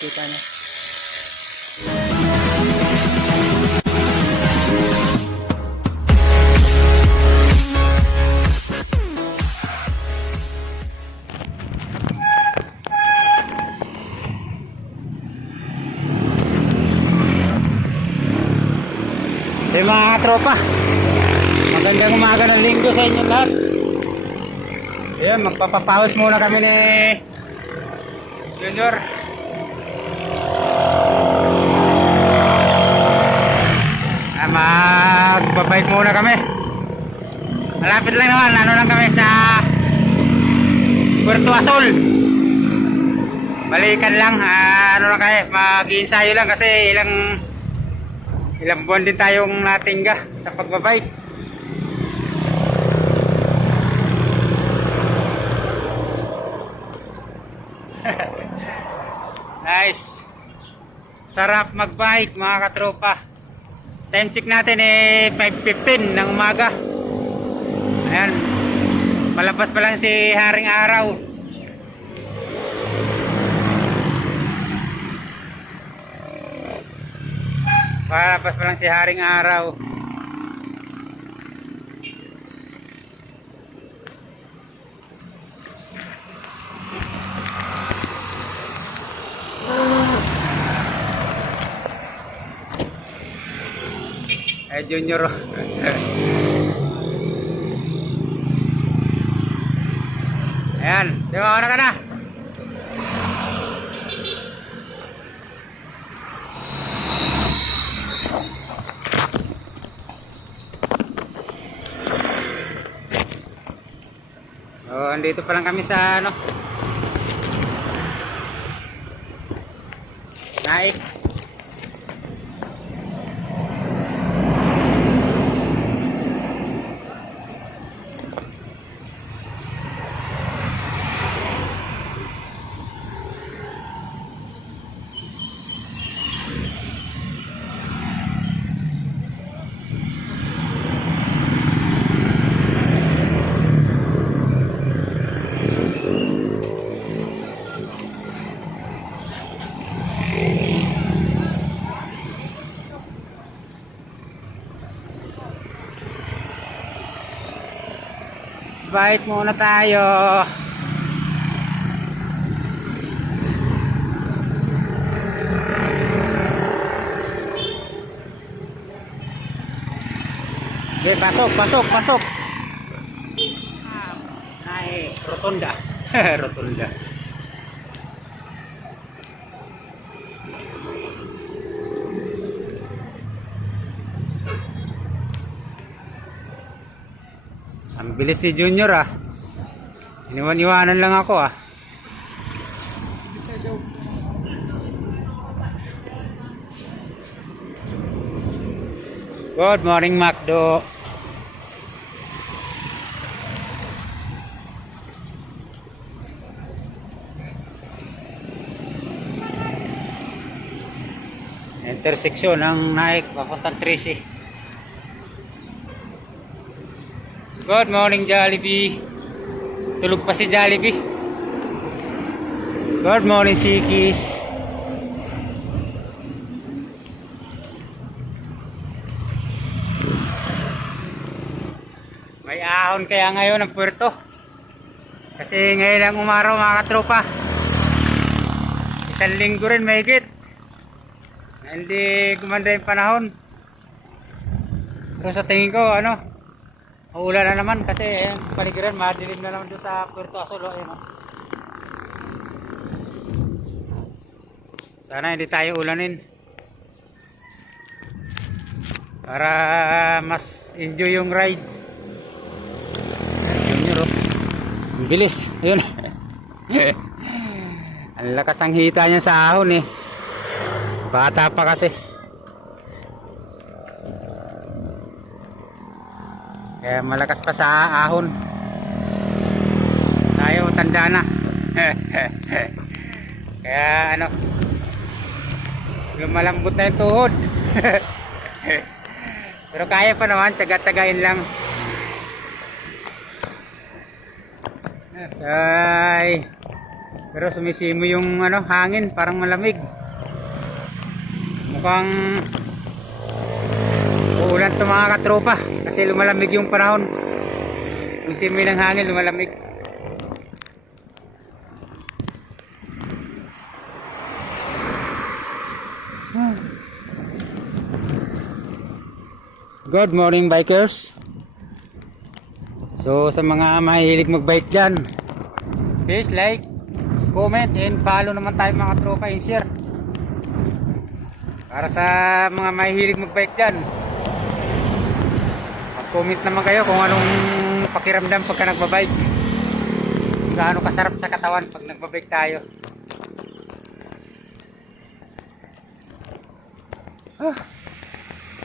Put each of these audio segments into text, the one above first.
Kita niya. Sa mga tropa, magandang umaga ng linggo sa inyo lahat. Ayan, magpapapawis muna kami ni Junior. Magbabike muna kami. Malapit lang naman, ano lang kami sa Puerto Azul. Balikan lang, ano lang kayo, mag-iinsayo lang kasi ilang buwan din tayong natingga sa pagbabike. Nice. Sarap magbike mga katropa. Time check natin 5:15 ng umaga. Ayan. Palabas pa lang si Haring Araw. Palabas pa lang si Haring Araw. Junior. Ayan, diba ka na? Andito pa lang kami sa Naik. Bike muna tayo. Okay, pasok. Naik rotunda. Rotunda. Ang bilis ni Junior Iniwan-iwanan lang ako Good morning, Macdo. Intersection ng Naik papuntang Tracy. Good morning, Jollibee. Tulog pa si Jollibee. Good morning, Sikis. May ahon kaya ngayon ng puerto. Kasi ngayon ang umaraw mga katropa. Isang linggo rin mahigit. Hindi gumanda yung panahon. Pero sa tingin ko, uulan na naman kasi paligiran madilim na naman doon sa Puerto Azul. Sana hindi tayo ulanin para mas enjoy yung rides. Ang bilis. Ayun. Ang lakas ang hita niya sa ahon bata pa kasi. Kaya malakas pa sa ahon. Tayo tanda na. Kaya lumalambot na yung tuhod. Pero kaya pa naman, tsaga-tsagain lang. Ay, Pero sumisimo yung ano, hangin, parang malamig. Mukhang uulan to mga katropa kasi lumalamig yung panahon. Yung simoy ng hangin, lumalamig. Good morning bikers. So sa mga mahilig magbike dyan, please like, comment and follow naman tayo mga tropa and share. Para sa mga mahilig magbike dyan, mag-comment naman kayo kung anong pakiramdam pagka nagbabike. Gaano kasarap sa katawan pag nagbabike tayo.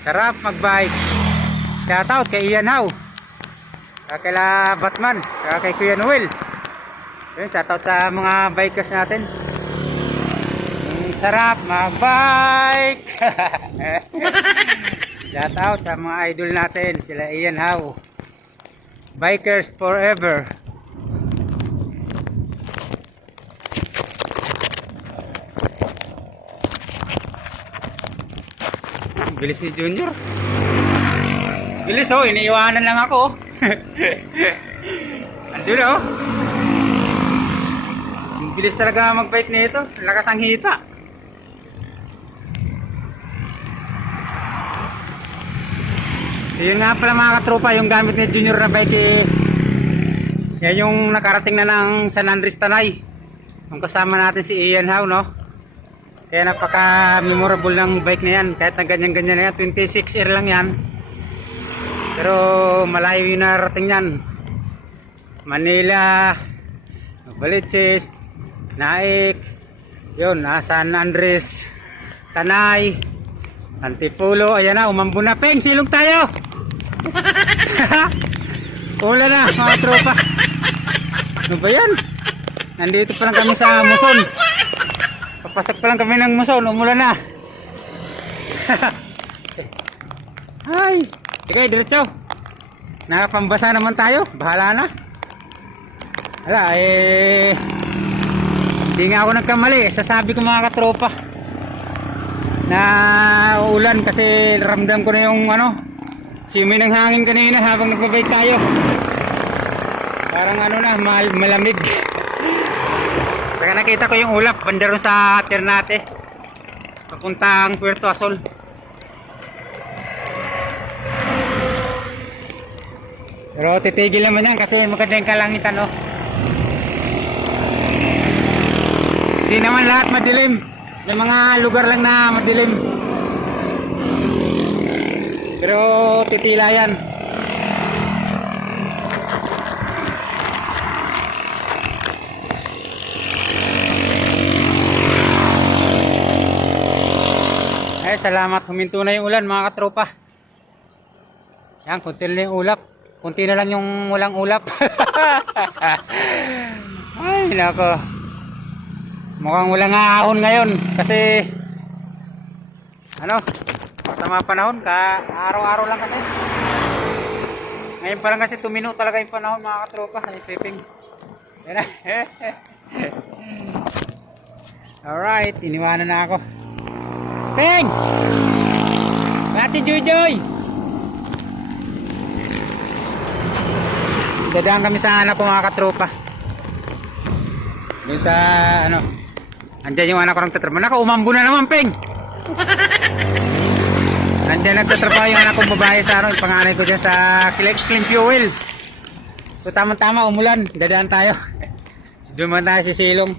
Sarap magbike. Shoutout kay Ian How, kay Batman, kay Kuya Noel. Yun, shoutout sa mga bikers natin. Sarap magbike. Shoutout sa mga idol natin, sila Ian How. Bikers forever. Bilis ni Junior. Bilis oh, iniiwanan lang ako. Andun oh. Bilis talaga magbike nito. Lakas ang hita. Yun nga pala mga katropa, yung gamit ni Junior na bike yan yung nakarating na ng San Andres Tanay. Yung kasama natin si Ian How, no? Kaya napaka memorable ng bike na yan. Kahit na ganyan-ganyan na yan, 26R lang yan. Pero malayo yung narating yan. Manila, Baliches, Naik, yun, San Andres Tanay, Antipolo. Ayan na, umambo na. Peng, silong tayo. Ula na mga tropa. Ano ba yan? Nandito pa lang kami sa Muson. Papasok pa lang kami ng Muson, umulan na. Ay, sige, diretso. Nakapambasa naman tayo, bahala na. Hala, hindi nga ako nagkamali. Sasabi ko mga katropa na ulan kasi ramdam ko na yung ano, simoy ng hangin kanina habang nagbabike tayo. Parang ano na, malamig. Saka nakita ko yung ulap banda ron sa Ternate papuntang Puerto Azul. Pero titigil naman yan kasi maganda yung kalangitan, no? Hindi naman lahat madilim. May mga lugar lang na madilim. Pero titila yan. Ay, salamat. Huminto na yung ulan mga katropa. Yan, kunti na yung ulap. Kunti na lang yung walang ulap. Ay, nako. Mukhang walang ahon ngayon kasi ano, masama panahon, araw-araw lang kasi. Ngayon pa lang kasi tumino talaga yung panahon mga katropa. Ay, piping. Yan na. Alright, iniwanan na ako. Peng! Bati Joy! Dadaan kami sa anak ko mga katropa. Doon sa ano, andyan yung anak ko nagtatrabaho. Naka, umambo na naman, Peng! Andyan nagtatrabaho yung anak kong babae sa ano, yung panganay ko dyan sa Clean Fuel. So tama-tama, umulan. Dadaan tayo. Duman tayo si Silong.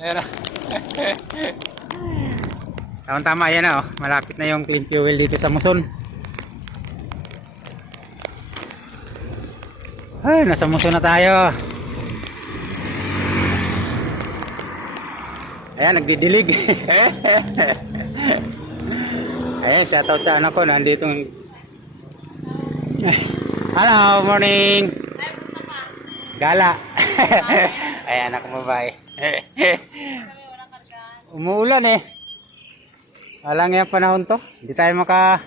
Ayan o. Tama-tama, ayan o. Malapit na yung Clean Fuel dito sa Muson. Ay, nasa Muson na tayo. Ayan, nagdidilig. Ayan, shoutout sa anak ko. Nandito. Hello, morning. Gala. Ayan, anak ko babae. Umuulan eh. Alang yung panahon to. Hindi tayo maka...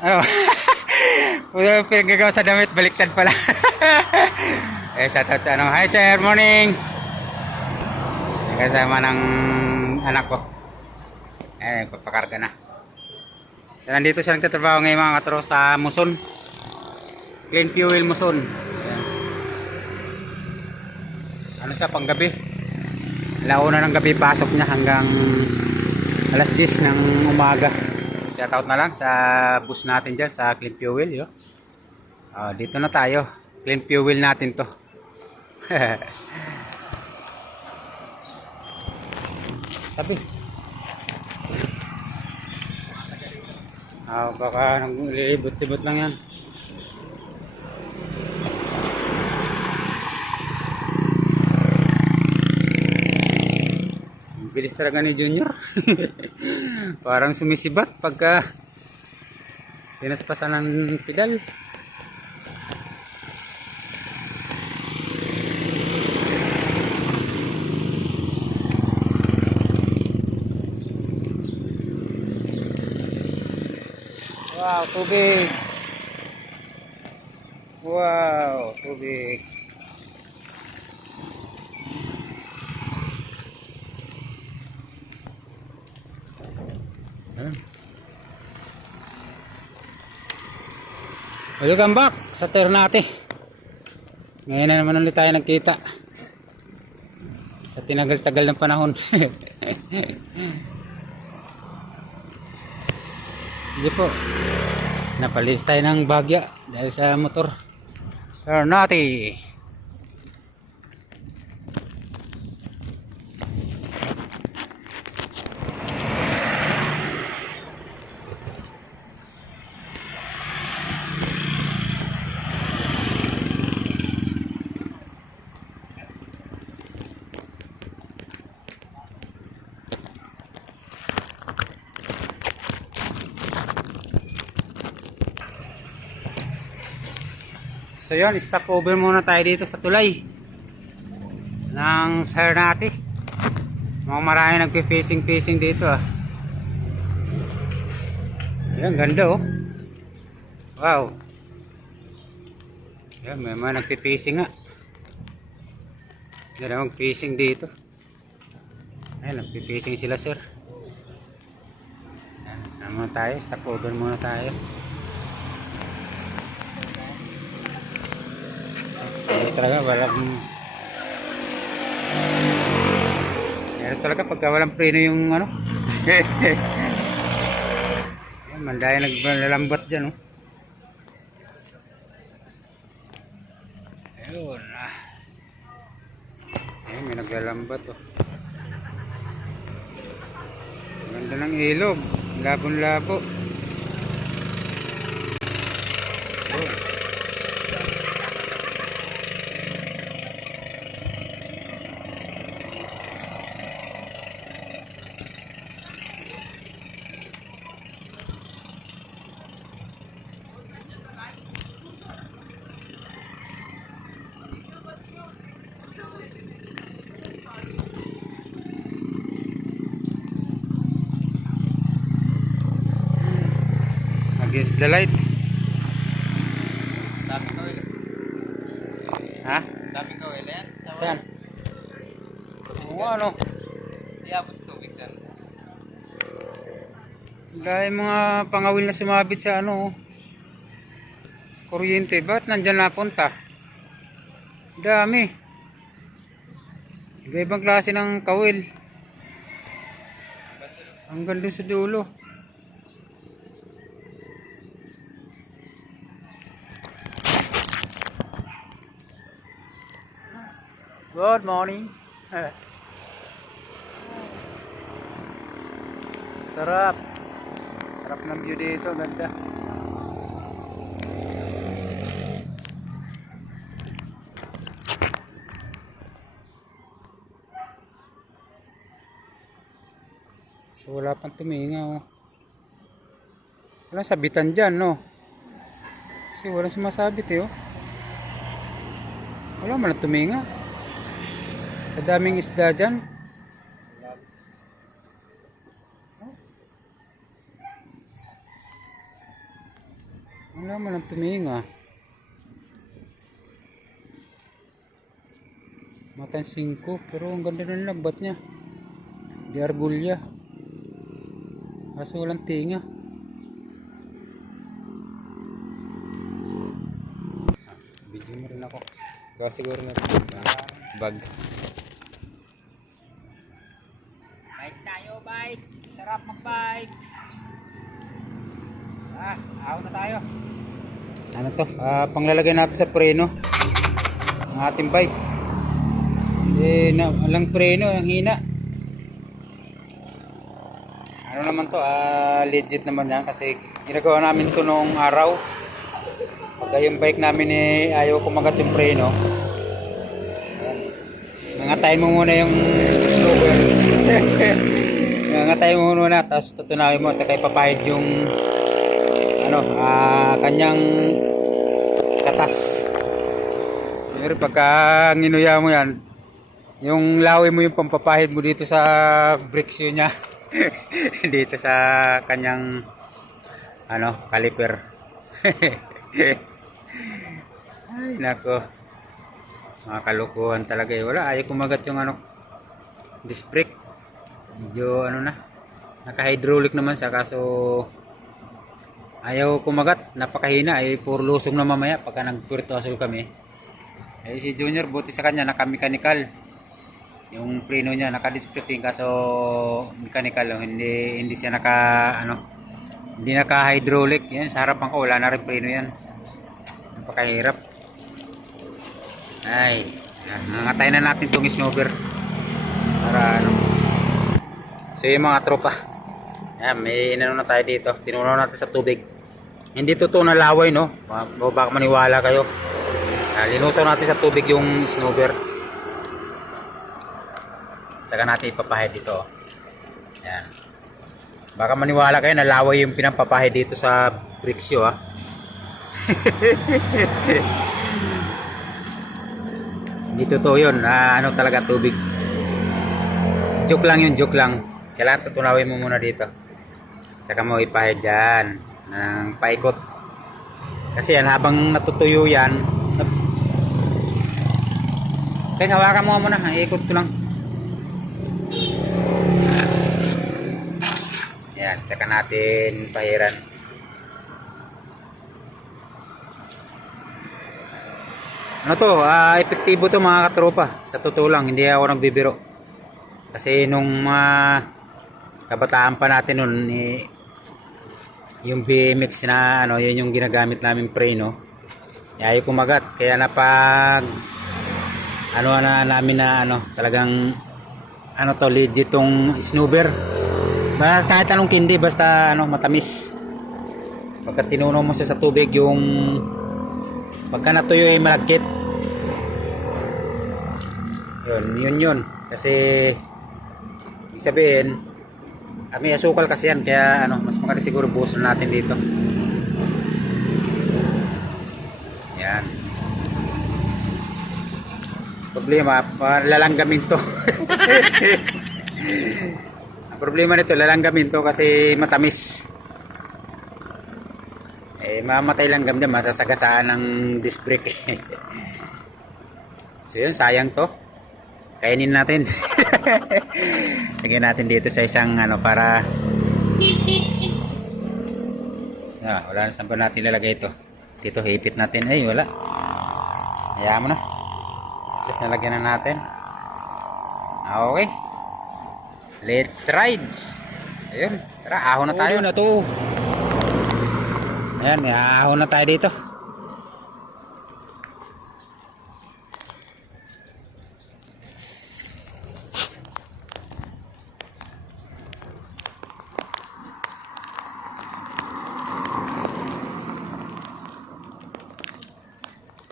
Ano? Wala pinagagawa sa damit, baliktad pala. Shoutout sa ano. Hi sir, morning. Kasama ng anak ko. Papakarga na. So, nandito siya nagtatrabaho ngayon mga katro sa Muson. Clean Fuel Muson. Ayan. Ano siya, panggabi. Alauna ng gabi pasok niya hanggang alas 10 ng umaga. Shoutout na lang sa bus natin dyan sa Clean Fuel. Yo. Dito na tayo. Clean Fuel natin to. Sabi. Baka nilibot-libot lang yan. Bilis talaga ni Junior. Parang sumisibat pagka pinaspasan ng pedal. Wow, tubig. Wow, tubig. Welcome back sa Ternate. Ngayon na naman ulit tayo nagkita sa tinagal-tagal ng panahon. Hindi po, napalis tayo ng bagya dahil sa motor Ternate. So yun, stop over muna tayo dito sa tulay ng Ternate. Mga marami nagpi-fishing dito ah. Yan, ganda oh. Wow. Yan, may mga nagpi-fishing nga. Yan, mag-fishing dito. Ayan, nagpi-fishing sila sir. Yan, muna tayo, stop over muna tayo. Talaga talaga pagka walang preno yung ano. Yan, mandaya naglalambot dyan oh. Ayun ah. Ayun, may naglalambot oh. Ganda ng ilog, labon-labo. Ayun. Against the light. Dami ko ulit. Ha? Dami ko ulit yan. Saan? Oo, ano? Iabot tubig dyan. Dahil mga pangawil na sumabit sa ano, sa kuryente. Ba't nandyan napunta? Dami. Iba-ibang klase ng kawil. Hanggang doon sa dulo. Good morning. Sarap. Sarap ng view dito, ganda. So wala pang tuminga oh. Walang sabitan dyan no. Kasi walang sumasabit eh oh. Wala man tuminga. Sa daming isda dyan. Wala man ang tuminga. Matan 5 pero ang ganda ng lambat niya. Di argulya. Kaso walang tinga. Video mo rin ako. Gawa siguro na rin. Bag. Bike tayo, bike. Sarap mag-bike. Ahaw na tayo. Ano to? Panglalagay natin sa preno ang ating bike. Walang preno, ang hina. Ano naman to? Legit naman yan kasi ginagawa namin to noong araw. Pagka yung bike namin ayaw kumagat yung preno. Ngatayin mo muna yung slower. Ngatayin mo muna tapos tutunawin mo at ipapahid yung kanyang katas. Pero pagka nginuya mo yan, yung lawi mo yung pampapahid mo dito sa brakes yun niya. Dito sa kanyang caliper. Ay nako, mga kalukuhan talaga wala, ayaw kumagat yung disc brake. Medyo naka hydraulic naman siya kaso ayaw kumagat, napakahina. Puro lusong na mamaya pagka nagpuerto asol kami. Si Junior buti sa kanya naka mechanical yung preno niya, naka disc brake din kaso mechanical hindi siya hindi naka hydraulic. Yan sa harapan ko wala na rin preno yan, napakahirap. Ay nangatay na natin itong snowber para so yung mga tropa. Yan, may na tayo dito, tinunaw natin sa tubig. Hindi totoo na laway baka maniwala kayo. Linusaw natin sa tubig yung snowber. Tsaka natin ipapahid dito. Yan. Baka maniwala kayo na laway yung pinampapahid dito sa Brixio Hindi totoo yun. Talaga tubig. Joke lang yun, joke lang. Kailangan tutunawin mo muna dito. Tsaka mo ipahid dyan ng paikot. Kasi yan, habang natutuyo yan, kaya hawakan mo muna, ikot ko lang. Yan, tsaka natin pahiran. Epektibo to mga katropa. Sa totoo lang, hindi ako nagbibiro. Kasi nung kabataan pa natin nun, yung BMX na yun yung ginagamit namin preno. Ayaw kumagat. Kaya napag namin talagang legit tong snowber. Kahit anong kindi basta matamis. Pagka tinunaw mo siya sa tubig, yung pagka natuyo ay malagkit. Yun. Kasi ibig sabihin may asukal kasi yan, kaya mas maganda siguro buhusan natin dito. Yan. Problema, lalanggamin to. Ang problema nito, lalanggamin to kasi matamis. Mamatay langgam din, masasagasaan ng disc brake. So yun, sayang to. Kainin natin. Lagyan natin dito sa isang para wala na, saan ba natin lalagay ito? Dito hipit natin. Ay wala, hayaan mo na. Tapos nalagyan na natin. Okay, let's ride. Ayun, tara, ahon na tayo. Na to. Ayan, may ahon na tayo dito.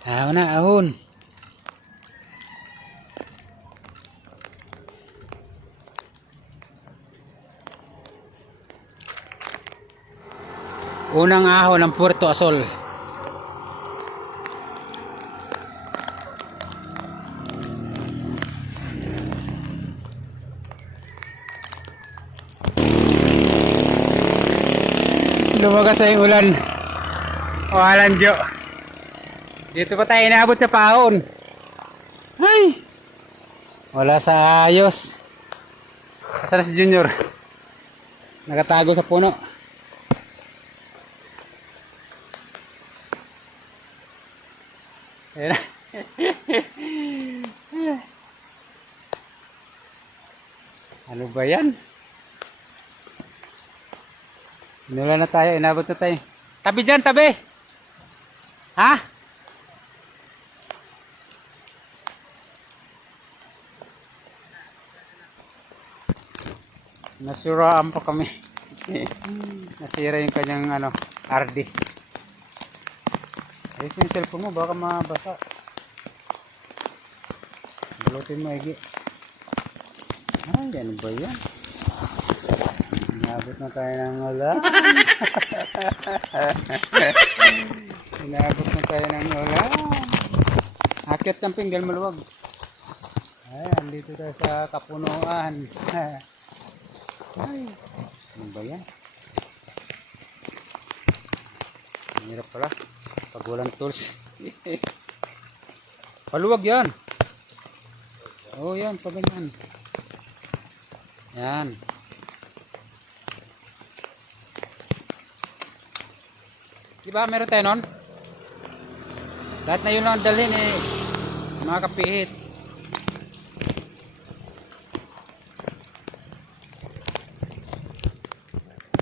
Ahon na, ahon. Unang ahon ng Puerto Asol. Lumagas na yung ulan. Walang Jo. Dito pa tayo inaabot sa Pahon. Ay! Wala sa ayos. Asan na si Junior? Nakatago sa puno. Ayan na. Ano ba yan? Inula na tayo, inabot na tayo. Tabi dyan, tabi! Ha? Nasuraan pa kami. Nasira yung kanyang ano, RD. Ayos yung cellphone mo, baka mabasa. Bulutin mo, Egi. Ay, ano ba yan? Inabot na tayo ng ulan. Inabot na tayo ng ulan. Akyat samping dahil maluwag. Ay, andito tayo sa kapunuan. Ay, ano ba yan? Hirap pala. Pag walang tools. Paluwag yan. Oh, yan, pag ganyan. Yan. Diba meron tayo nun? Lahat na yun lang ang dalhin eh. Mga kapihit.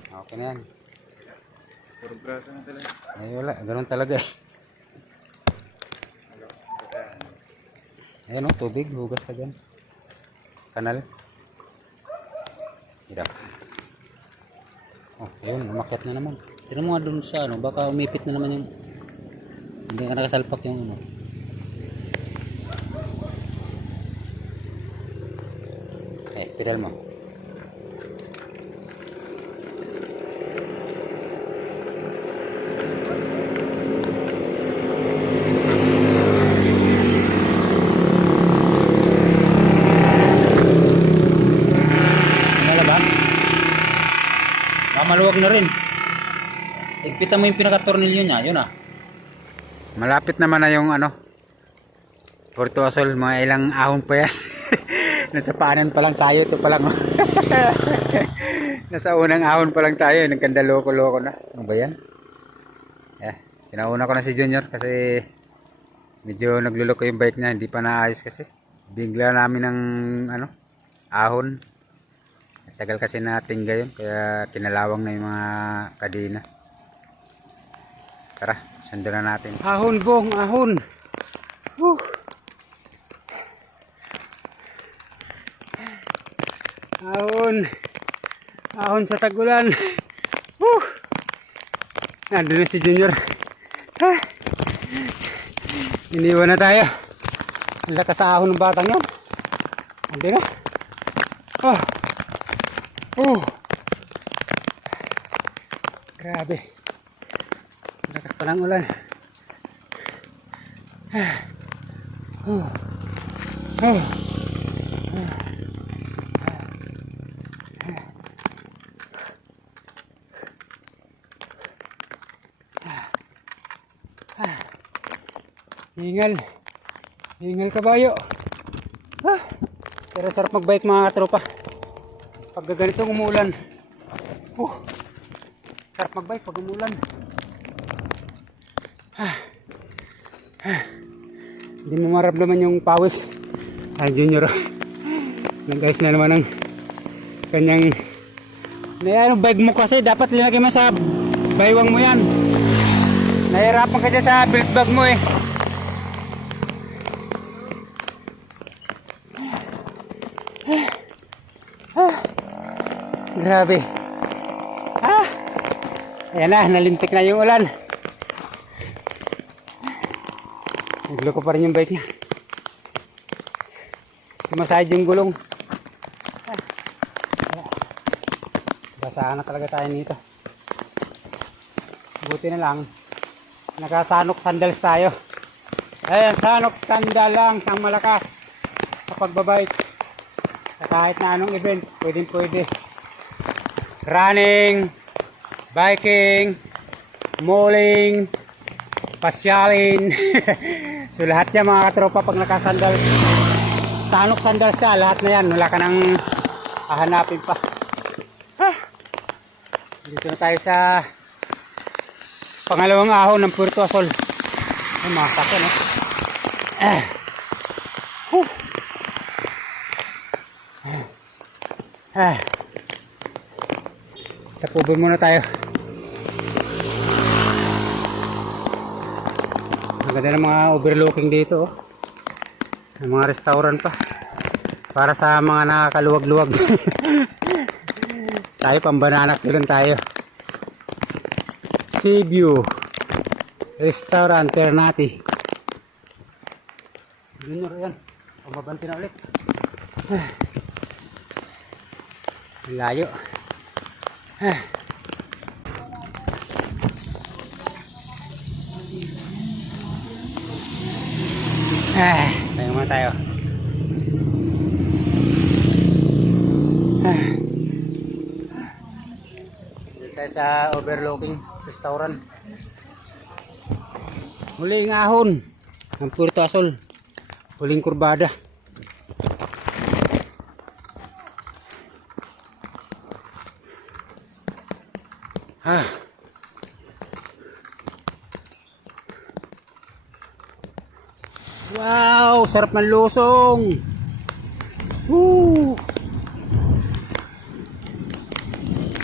Okay na yan. Puro braso na talaga. Ay wala, ganun talaga eh. Ayan o, tubig, hugas ka dyan. Kanal. Hirap. Oh, ayun, umakyat na naman. Tignan mo nga dun sa ano, baka umipit na naman yung hindi ka nakasalpak yung ano. Pedal mo. Nalabas? Maluwag na rin. Igpitan mo yung pinaka-tornilyo niya, yun ah. Malapit naman na yung ano, Porto Asol, mga ilang ahon pa yan. Nasa paanan pa lang tayo, ito pa lang. Nasa unang ahon pa lang tayo, nagkanda loko-loko na. Ano ba yan? Pinauna ko na si Junior kasi medyo nagluloko yung bike niya, hindi pa naayos kasi. Bigla namin ng ano, ahon. Tagal kasi natingga yun, kaya kinalawang na yung mga kadena. Tara, sundan na natin. Ahon bong, ahon. Ahon. Ahon sa tagulan. Nandun na si Junior. Iniwan na tayo. Ang lakas sa ahon ng batang yan. Andun na. Grabe. Lakas pa ng ulan. Hingal kabayo. Pero sarap magbike mga tropa. Pag ganitong umulan. Sarap magbike pag umulan. Hindi mo maramdaman yung pawis. Ay Junior. Nag-ayos na naman ang kanyang bike mo kasi dapat linagay mo sa baywang mo yan. Nahirapan ka dyan sa build bag mo eh. Grabe. Ayan na, nalintik na yung ulan. Nagloko pa rin yung bike niya. Sumasayad yung gulong. Basahan na talaga tayo nito. Buti na lang nakasanok sandals tayo. Ayan, sanok sandal lang ang malakas sa pagbabike. Sa kahit na anong event, pwede. Running, biking, mauling, pasyalin. So lahat yan mga katropa, pag nakasandal, tanok sandals ka, lahat na yan, wala ka nang hahanapin pa. Dito na tayo sa pangalawang ahon ng Puerto Azul. Ay, mga sakyan, Tapubo muna tayo. Ang ganda ng mga overlooking dito, ng mga restaurant pa. Para sa mga nakakaluwag-luwag. Tayo pambananak doon tayo. Sea View Restaurant Ternate. Junior yan. Pamabanti na ulit. Layo. Tayo muna tayo. Dito tayo sa overlooking restaurant. Huling ahon ng Puerto Azul. Huling kurbada. Wow, sarap ng lusong. Woo!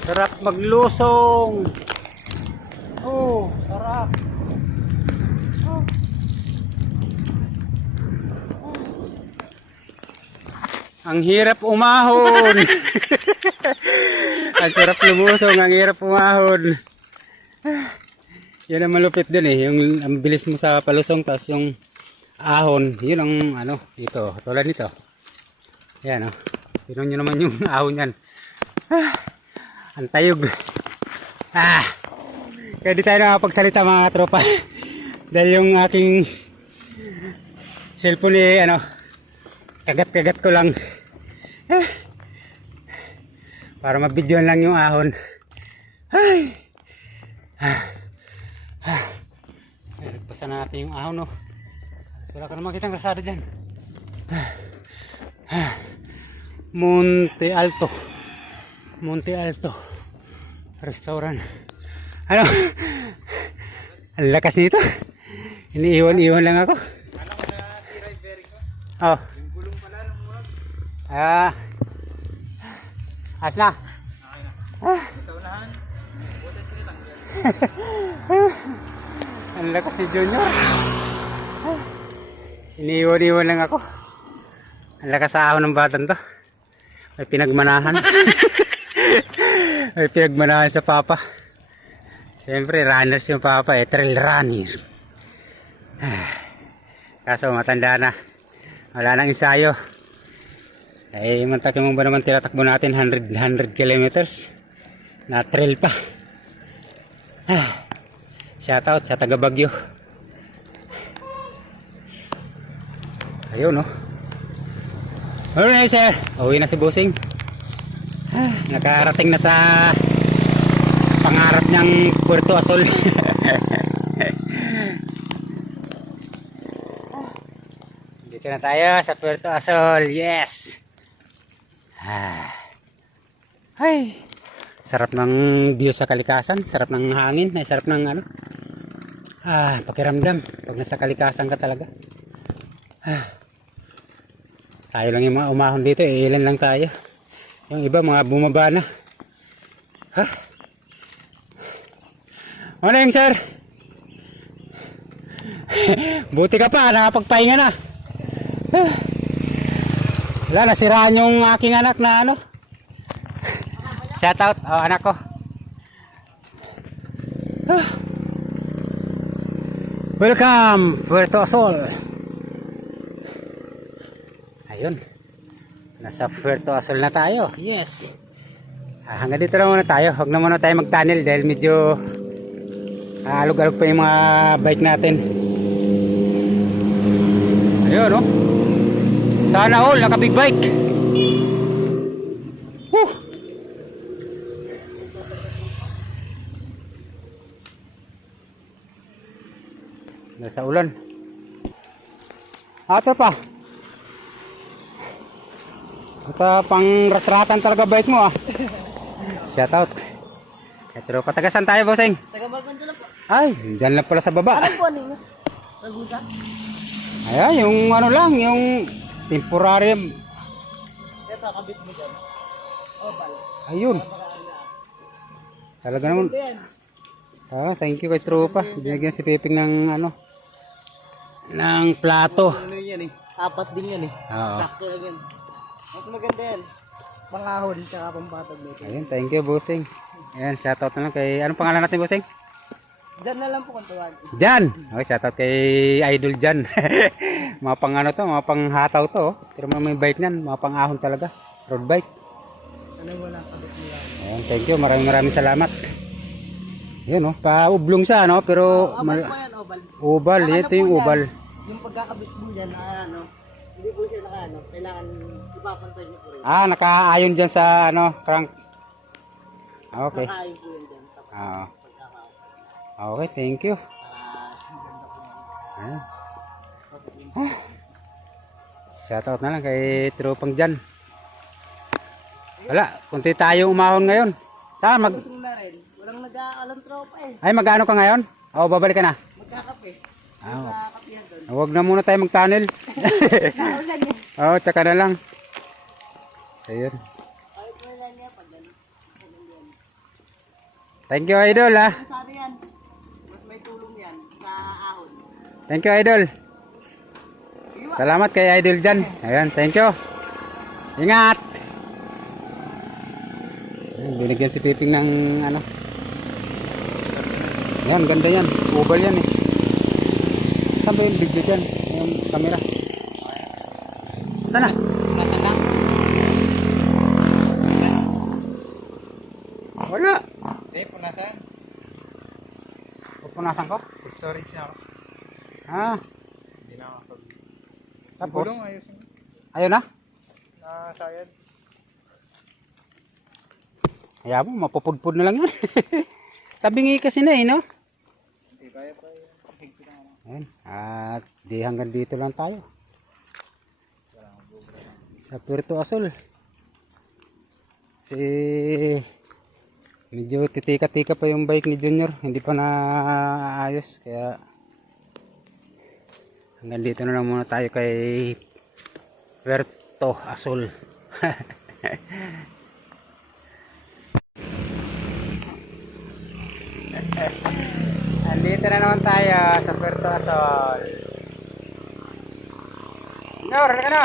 Sarap maglusong. Oh, sarap. Ang hirap umahon. Ang sarap lumusong, ang hirap umahon. Yun ang malupit din yung ang bilis mo sa palusong, tapos yung ahon, yun ang ano, ito, tulad nito. Yan tingnan nyo naman yung ahon yan. Ang tayog. Kaya di tayo nakapagsalita mga tropa. Dahil yung aking cellphone kagat-kagat ko lang. Para mabidyoan lang yung ahon. Nagpasan natin yung ahon wala ka naman kitang kasada dyan. Monte Alto Restaurant. Ano? Ang lakas nito. Iniiwan lang ako. Ano ko na tira yung bearing ko? Oh. Yung gulong pala ng muwag. As na. Okay na. Sa unahan. Butet ko nitanggal. Ang lakas ni Junior. Iniiwan lang ako. Ang lakas sa ahon ng batang to. May pinagmanahan. May pinagmanahan sa papa. Siyempre runners yung papa trail runner. Kaso matanda na. Wala nang ensayo. Mantakin mo ba naman tinatakbo natin 100 kilometers na trail pa. Shoutout sa taga Bagyo. Ayun Alright sir, uwi na si Busing. Nakarating na sa pangarap niyang Puerto Azul. Dito na tayo sa Puerto Azul. Yes. Ay, sarap ng view sa kalikasan, sarap ng hangin, ay sarap ng pakiramdam pag nasa kalikasan ka talaga. Tayo lang yung mga umahon dito, ilan lang tayo. Yung iba mga bumaba na. Morning sir. Buti ka pa, nakapagpahinga na. Wala, nasiraan yung aking anak na Shout out, anak ko. Welcome, Puerto Azul. Ayun. Nasa Puerto Azul na tayo. Yes. Hanggang dito lang muna tayo. Huwag na muna tayo mag-tunnel dahil medyo alog-alog pa yung mga bike natin. Ayun Sana all naka big bike. Nasa ulan. Ato pa. Ito pang ratratan talaga bait mo ah. Shout out. Ito pa, taga saan tayo, bossing? Taga Malcanto lang po. Ay, dyan lang pala sa baba. Ano po ninyo? Ragusa? Ayan, yung ano lang, yung temporary. Ito, kabit mo dyan. Opal. Ayun. Talaga naman. Ito yan. Ah, thank you kay tropa. Binigyan si Pepeng ng ano, ng plato. Ano yan eh? Apat din yan eh. Oo. Sakto lang yan. Mas maganda yan. Pangahon, tsaka pampatag nito. Ayun, thank you, bossing. Ayan, shoutout na lang kay, anong pangalan natin, bossing? Diyan na lang po kung tuwan. Jan! Okay, shoutout kay Idol Jan. Mga pang ano to, mga pang hataw to. Oh. Pero may bike niyan, mga pang ahon talaga. Road bike. Ano wala kabit mo yan? Ayan, thank you, maraming salamat. Yun oh, paublong siya no, pero Obal po yan, obal. ubal, Ang ano ito yung po ubal. yan, yung pagkakabit mo dyan, ano, hindi po siya naka, kailangan ipapantay niyo po rin. Ah, nakaayon dyan sa ano, crank. Okay. Nakaayos po yan dyan. Tapos Ah, pagkaka- okay, thank you. maganda po yan. Ayan. Shoutout na lang kay Tropang Jan. Wala, kunti tayo umahon ngayon. Saan mag... Busing na rin. Walang nag-aalam tropa eh. Ay, mag-ano ka ngayon? O, babalik ka na? Magkakape. Ah, Magkakapihan doon. huwag na muna tayo mag-tunnel. Naulan niya. Oo, tsaka na lang. So, yun. Kahit wala niya, pag ano. Thank you, Idol, ha. Sana yan. Mas may tulong yan sa ahon. Thank you, Idol. Salamat kay Idol Jan. Ayan, thank you. Ingat. Ayan, binigyan si Piping ng ano. Ayan, ganda yan. Ubal yan eh. Saan ba yung video dyan? Yung camera. Sana? Nasa lang. Wala. Hindi, punasan. Pupunasan ko? Storage niya ako. Ah, Hindi na ako. tapos. Ayusin. Ayun na. Sayad. Kaya mo, mapupudpud na lang yan. Tabingi kasi na eh, no? Hindi, kaya pa yun. Higpit na ako. Ayan. At di hanggang dito lang tayo. Sa Puerto Azul. Kasi medyo titika-tika pa yung bike ni Junior. Hindi pa naayos. Kaya hanggang dito na lang muna tayo kay Puerto Azul. Andito na naman tayo sa Puerto Azul. Junior, halika na!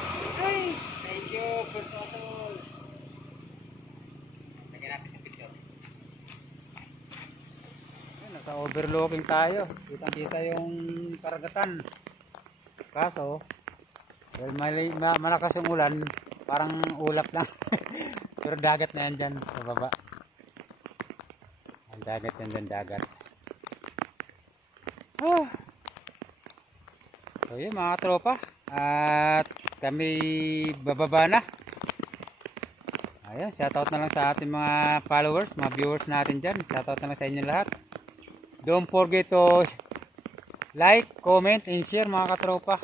Thank you, Puerto Azul. Lagyan natin sa picture. Naka-overlooking tayo. Kita-kita yung karagatan. Kaso, dahil malakas yung ulan, parang ulap lang. Pero dagat na yan dyan sa baba. Ang dagat yan dyan, dagat. Oh. So yun mga tropa. At kami bababa na. Ayan, shoutout na lang sa ating mga followers, mga viewers natin dyan. Shoutout na lang sa inyo lahat. Don't forget to like, comment, and share mga katropa.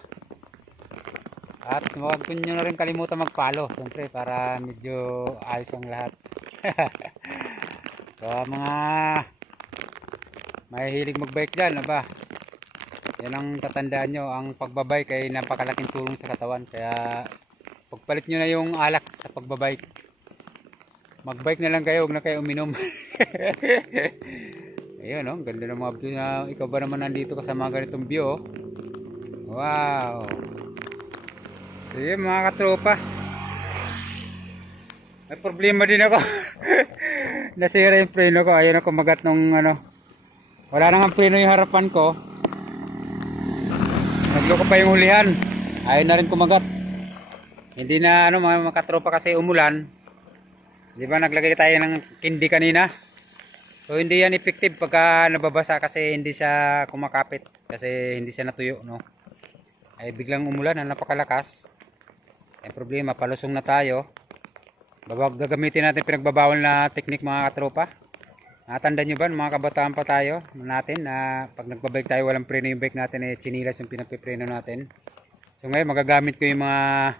At huwag nyo na rin kalimutan mag-follow. Siyempre para medyo ayos ang lahat. So mga mahihilig mag-bike dyan, aba, yan ang tatandaan nyo. Ang pagbabike ay napakalaking tulong sa katawan. Kaya pagpalit nyo na yung alak sa pagbabike. Mag-bike na lang kayo, huwag na kayo uminom. Ayun, no? Ganda ng mga view na ikaw ba naman nandito ka sa mga ganitong view, oh. Wow. So yun mga katropa. May problema din ako. Nasira yung preno ko. Ayun ako magat nung ano. Wala nang preno yung harapan ko. Nagloko pa yung hulihan. Ayun na rin kumagat. Hindi na ano mga katropa kasi umulan. Di ba naglagay tayo ng kindi kanina? So hindi yan effective pagka nababasa kasi hindi siya kumakapit. Kasi hindi siya natuyo, no? Ay biglang umulan na napakalakas. Ang problema, palusong na tayo. Gagamitin natin pinagbabawal na technique mga katropa. Natandaan nyo ba, mga kabataan pa tayo natin na pag nagbabike tayo walang preno yung bike natin, eh chinilas yung pinapipreno natin. So ngayon magagamit ko yung mga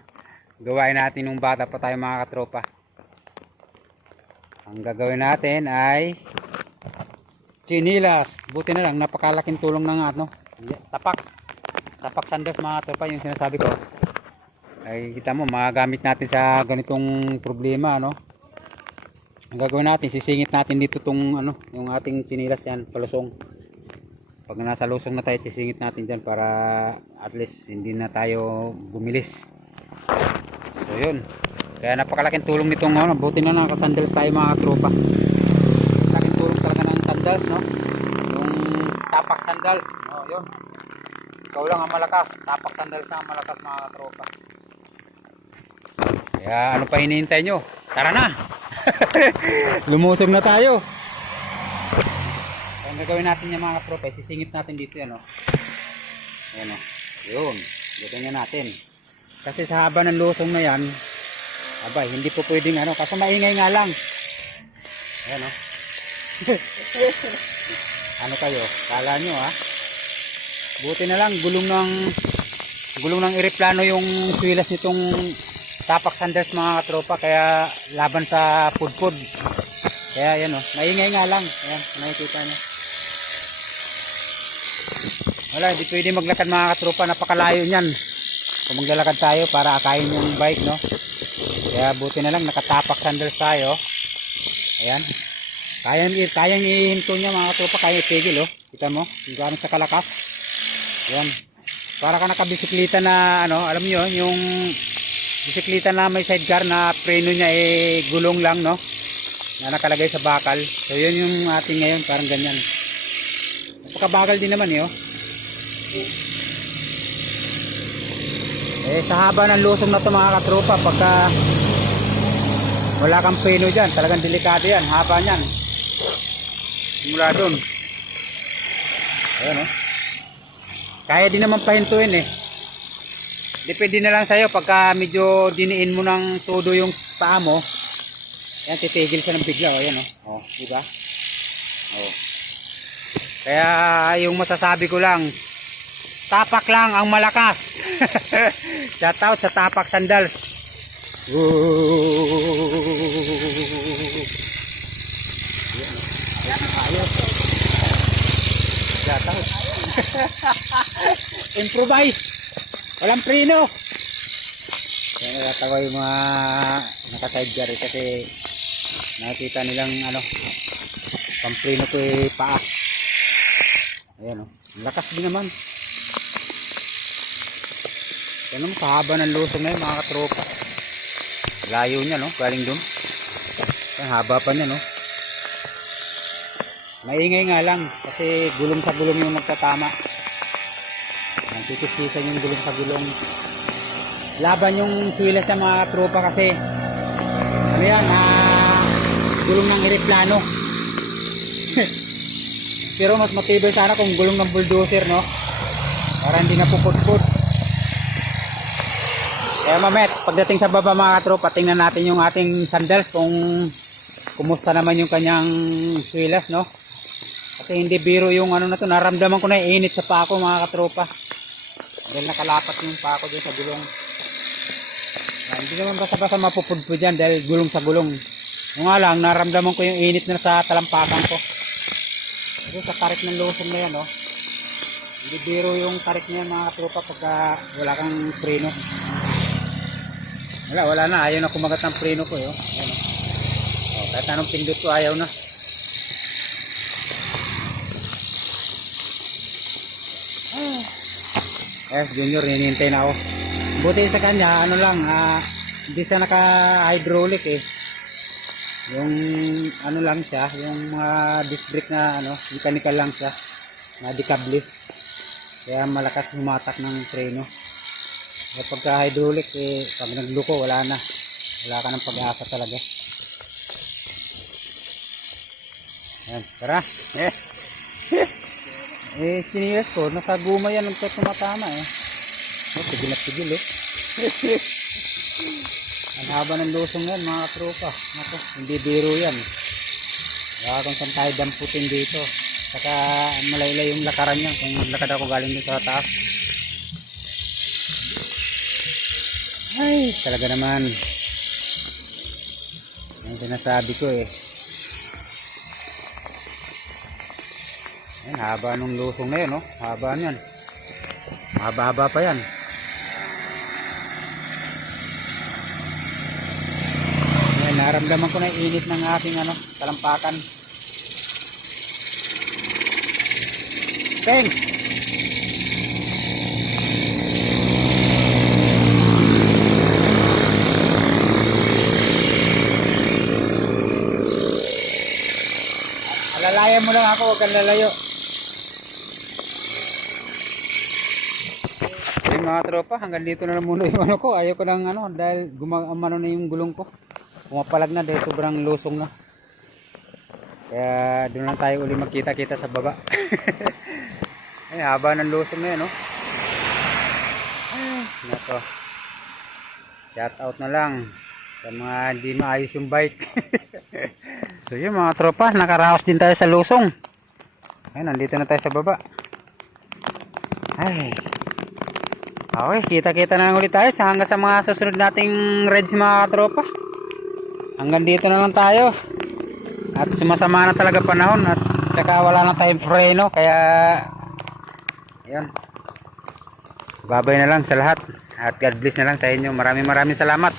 gawain natin nung bata pa tayo mga katropa. Ang gagawin natin ay chinilas. Buti na lang, napakalaking tulong ng ano, tapak sandals mga katropa, yung sinasabi ko. Ay kita mo, magagamit natin sa ganitong problema, no? Ang gagawin natin, sisingit natin dito tong ano, yung ating chinilas yan, palusong. Pag nasa lusong na tayo, sisingit natin dyan para at least hindi na tayo bumilis. So yun. Kaya napakalaking tulong nitong ano, buti na nakasandals tayo mga tropa. Laking tulong talaga ng sandals, no? Yung tapak sandals. Oh, yun. Ikaw lang ang malakas. Tapak sandals na ang malakas mga tropa. Kaya ano pa hinihintay nyo? Tara na! Lumusog na tayo. Ang gagawin natin yung mga tropa, sisingit natin dito yan, oh. Ayan, oh. Yun, ganyan natin. Kasi sa haba ng lusong na yan, abay, hindi po pwedeng ano, kasi maingay nga lang. Ayan, oh. Ano kayo? Kala nyo, ha? Buti na lang, gulong ng eroplano yung swilas nitong tapak sandals mga katropa, kaya laban sa pudpud. Kaya yan, oh, maingay nga lang. Ayan, nakikita nyo. Wala, hindi pwede maglakad mga katropa, napakalayo nyan kung maglalakad tayo para akayin yung bike, no? Kaya buti na lang nakatapak sandals tayo. Ayan, kayang ihinto niya mga katropa, kaya itigil, oh. Kita mo kung gaano sa kalakas. Ayan, para ka nakabisikleta na ano, alam nyo yung bisikleta na may sidecar na preno niya eh gulong lang, no, na nakalagay sa bakal. So yun yung ating ngayon, parang ganyan. Napakabagal din naman, eh, oh. Eh sa haba ng lusong na to mga katropa, pagka wala kang preno dyan, talagang delikado yan, haba nyan mula dun. Ayan, oh. Kaya din naman pahintuin, eh. Depende na lang sa'yo, pagka medyo diniin mo ng todo yung paa mo, yan, titigil siya ng bigla, o yan, o, diba? O. Kaya yung masasabi ko lang, tapak lang ang malakas. Shout out sa tapak sandals. Shout out. Improvise. Walang preno. Kaya natatawa yung mga nakasidecar kasi nakikita nilang ano, pampreno ko eh paa. Ayan, oh. Lakas din naman. Yan naman, sa haba ng lusong na yun mga katropa. Layo niya, no? Galing dun. Ang haba pa niya, no? Maingay nga lang kasi gulong sa gulong yung magtatama. Titis-tisan yung gulong sa gulong. Laban yung swilas sa mga tropa kasi ano yan, gulong ng eroplano. Pero mas matibay sana kung gulong ng bulldozer, no? Para hindi na puput-put. Kaya mamet, pagdating sa baba mga tropa, tingnan natin yung ating sandals kung kumusta naman yung kanyang swilas, no? Kasi hindi biro yung ano na to, naramdaman ko na init sa paa ko mga katropa. Dahil nakalapat yung paa ko dun sa gulong. Hindi naman basta-basta mapupudpud dyan dahil gulong sa gulong. Yung nga lang, naramdaman ko yung init na sa talampakan ko. Kasi sa tarik ng lusong na yan, no? Hindi biro yung tarik niya mga katropa pagka wala kang preno. Wala na, ayaw na kumagat ng preno ko, yo. Ayan, oh, kahit anong pindot ko, ayaw na. Yes, Junior, hinihintay na ako. Buti sa kanya, ano lang, hindi siya naka-hydraulic, eh. Yung ano lang siya, yung disc brake na ano, mechanical lang siya, na decable. Kaya malakas humatak ng preno. Kaya pagka hydraulic, eh, pag nagluko, wala na. Wala ka ng pag-asa talaga. Ayan, tara. Sinilas ko, nasa guma yan, nung tumatama eh. Tigil at tigil eh. Ang haba ng lusong yan mga katropa. Naku, hindi biro yan. Kaya kung saan tayo damputin dito. Saka malaylay yung lakaran yan kung maglakad ako galing dito sa taas. Ay, talaga naman. Yung sinasabi ko eh. Ayan, haba nung lusong na yun, no? Haba niyan. Haba-haba pa yan. Ayan, naramdaman ko na yung init ng aking talampakan. Teng! Alalayan mo lang ako, huwag kang lalayo. Ayun mga tropa, hanggang dito na lang muna yung ko. Ayaw ko lang dahil gumamano na yung gulong ko. Pumapalag na dahil sobrang lusong na. Kaya doon lang tayo uli magkita-kita sa baba. Ay, haba ng lusong na yun, no? Ay, nako. Shout out na lang sa mga hindi maayos yung bike. So yun mga tropa, nakaraos din tayo sa lusong. Ay, nandito na tayo sa baba. Ay. Okay, kita-kita na lang ulit tayo hanggang sa mga susunod nating rides mga tropa. Hanggang dito na lang tayo. At sumasama na talaga panahon at saka wala na tayong preno kaya ayun. Babay na lang sa lahat at God bless na lang sa inyo. Maraming salamat.